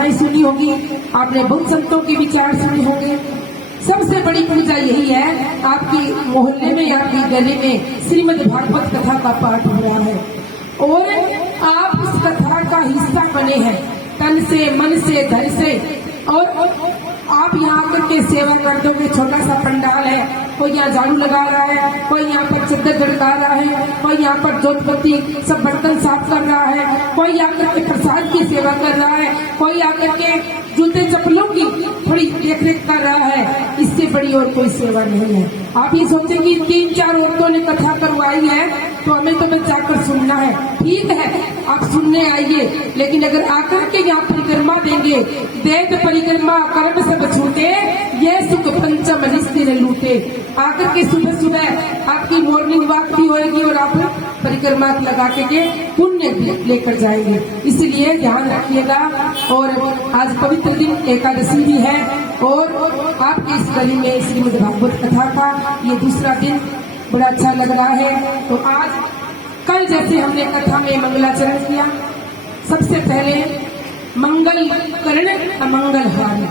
कथाएं सुनी होगी, आपने बहुत संतों के विचार सुने होंगे। सबसे बड़ी पूजा यही है, आपकी मोहल्ले में या आपकी गली में श्रीमद् भागवत कथा का पाठ हो रहा है और आप उस कथा का हिस्सा बने हैं, तन से, मन से, धन से। और आप यहाँ आकर के सेवा कर दोगे। छोटा सा पंडाल है, कोई यहाँ झाड़ू लगा रहा है, कोई यहाँ पर चद्दर झड़का रहा है, कोई यहाँ पर जोतपत्ती सब बर्तन साफ कर रहा है, कोई आकर के प्रसाद की सेवा कर रहा है, कोई आकर के जूते चप्पलों की थोड़ी देख रेख कर रहा है। इससे बड़ी और कोई सेवा नहीं है। आप ये सोचेंगे 3-4 औरतों ने कथा करवाई है तो हमें तो बस जाकर सुनना है। ठीक है, आप सुनने आइए, लेकिन अगर आकर के यहाँ परिक्रमा देंगे, वेद परिक्रमा कर्म सब छूटे, ये सुख पंचम निस्तिर लूटे। आकर के सुबह सुबह आपकी मॉर्निंग वॉक भी होगी और आप परिक्रमा लगा के पुण्य लेकर जाएंगे। इसलिए ध्यान रखिएगा। और आज पवित्र दिन एकादशी भी है और आपके इस गली में श्रीमद् भागवत कथा का ये दूसरा दिन बड़ा अच्छा लग रहा है। तो आज कल जैसे हमने कथा में मंगलाचरण किया, सबसे पहले मंगल करण अमंगल हानि।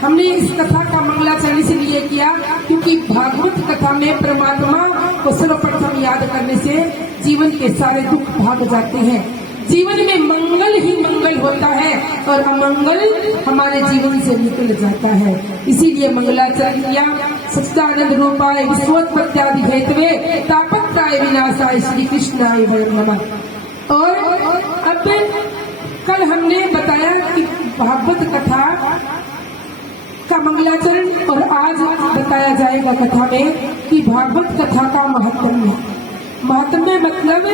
हमने इस कथा का मंगलाचरण इसलिए किया क्योंकि भागवत कथा में परमात्मा को सर्वप्रथम याद करने से जीवन के सारे दुख भाग जाते हैं। जीवन में मंगल ही मंगल होता है और अमंगल हमारे जीवन से निकल जाता है। इसीलिए मंगलाचरण किया। सच्चिदानंद रूपाय विश्वोत्पत्त्यादि हेतवे तापत्राय विनाशाय श्री कृष्णाय वयं नमः। और अब कल हमने बताया कि भागवत कथा का मंगलाचरण और आज बताया जाएगा कथा में कि भागवत कथा का महत्व। महात्म्य मतलब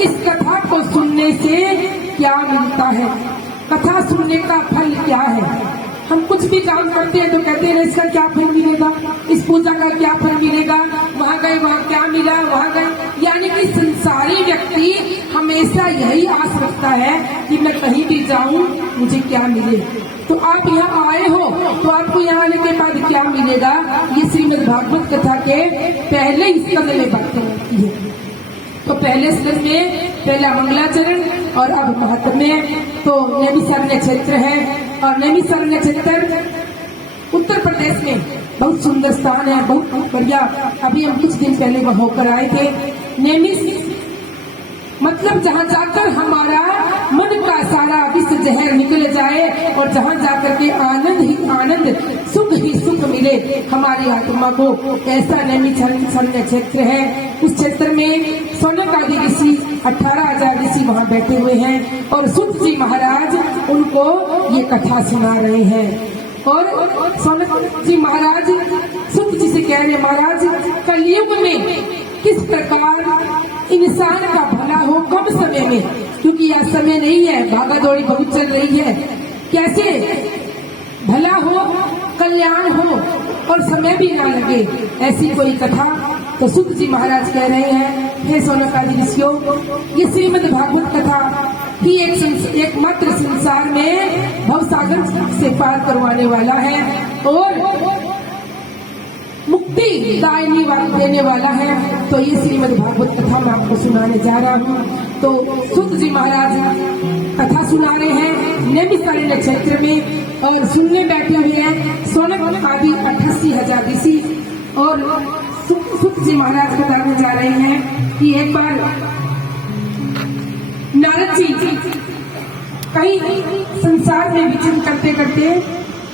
इस कथा को सुनने से क्या मिलता है, कथा सुनने का फल क्या है। हम कुछ भी काम करते हैं तो कहते हैं इसका क्या फल मिलेगा, इस पूजा का क्या फल मिलेगा, वहाँ गए वहाँ क्या मिला, वहाँ गए। यानी कि संसारी व्यक्ति हमेशा यही आस रखता है कि मैं कहीं भी जाऊं मुझे क्या मिले। तो आप यहाँ आए हो तो आपको यहाँ आने के बाद क्या मिलेगा, ये श्रीमद् भागवत कथा के पहले स्कंद में बातें होती है। तो पहले स्कंद में पहला मंगलाचरण और अब महात्म्य। तो नैमिषारण्य क्षेत्र है और नैमिषारण्य क्षेत्र उत्तर प्रदेश में बहुत सुंदर स्थान है, बहुत बढ़िया। अभी हम कुछ दिन पहले वहां होकर आए थे। नैमिष मतलब जहाँ जाकर हमारा मन का सारा विष जहर निकल जाए और जहाँ जाकर के आनंद ही आनंद, सुख ही सुख मिले हमारी आत्मा को, ऐसा नैमिषारण्य क्षेत्र है। उस क्षेत्र में सौनक आदि ऋषि 18,000 ऋषि वहाँ बैठे हुए हैं और सूत जी महाराज उनको ये कथा सुना रहे हैं। और सौनक जी महाराज सूत जी से कह रहे, महाराज कलयुग में किस प्रकार इंसान का भला हो कम समय में, क्योंकि यह समय नहीं है, भागा दौड़ी बहुत चल रही है, कैसे भला हो, कल्याण हो और समय भी ना लगे, ऐसी कोई कथा। तो सूत जी महाराज कह रहे हैं, हे सौनकादि ऋषियों, ये श्रीमद् भागवत कथा ही एकमात्र संसार में भवसागर से पार करवाने वाला है और मुक्ति दायनी देने वाला है। तो ये श्रीमद् भागवत कथा मैं आपको सुनाने जा रहा हूँ। तो सूत जी महाराज कथा सुना रहे हैं नैमिषारण्य क्षेत्र में और सुनने बैठे हुए हैं सौनक आदि 88,000 ऋषि। और सूत जी महाराज बताने जा रहे हैं कि एक बार नारद जी कहीं संसार में विचरण करते करते